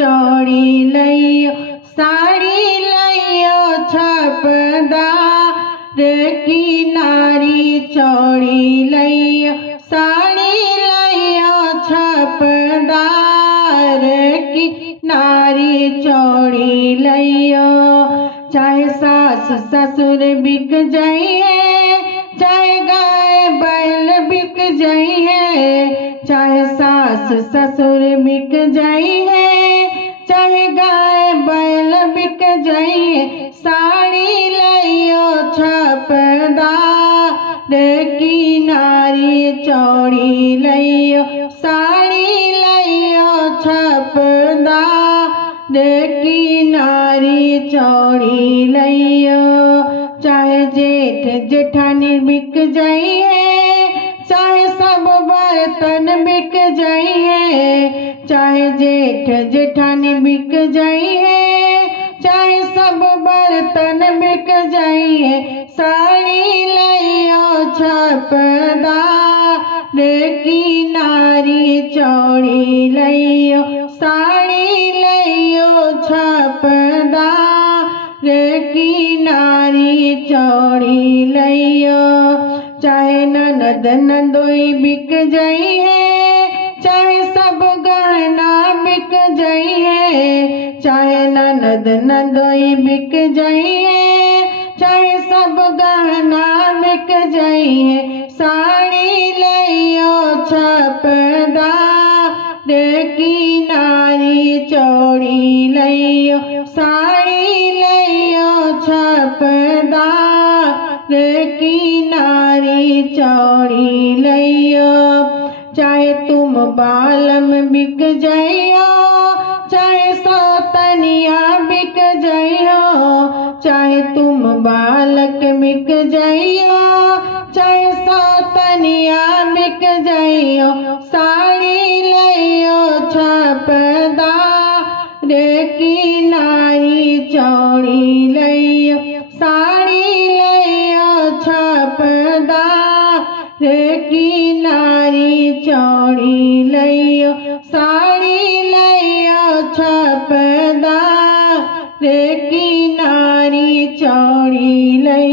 चौड़ी लइयो साड़ी लइयो छपदार की नारी चौड़ी लइयो साड़ी लइयो छपदार की नारी चौड़ी लइयो। चाहे सास ससुर बिक जाइए चाहे गाय बैल बिक जाइए चाहे सास ससुर बिक जाइए चाहे गाय बैल बिक जाइए साड़ी लइयो छपदार की नारी चौड़ी लइयो साड़ी लइयो छपदार की नारी चौड़ी लइयो। चाहे जेठ जेठानी बिक जाइए चाहे सब बर्तन बिक जाइए चाहे जेठ जेठानी बिक जाइए चाहे सब बर्तन बिक जाइए साड़ी लइयो छपदार की नारी चौड़ी लइयो साड़ी लइयो छपदार की नारी चौड़ी लइयो। चाहे ननद नंदोई बिक जाइए चाहे सब गहना बिक जाइए चाहे ननद नंदोई बिक जाइए चाहे सब गहना बिक जाइए साड़ी लइयो छपदार की नारी चौड़ी लइयो साड़ी लइयो छपदार की नारी चौड़ी लइयो। चाहे तुम बालम बिक जाइयो चाहे सौतनिया बिक जाइयो चाहे तुम बालक बिक जाइयो चाहे सौतनिया बिक जाइयो साड़ी लइयो छपदार की नारी चौड़ी लइयो साड़ी लइयो छपदार की नारी चौड़ी लइयो साड़ी लइयो छपदार की नारी चौड़ी लइयो।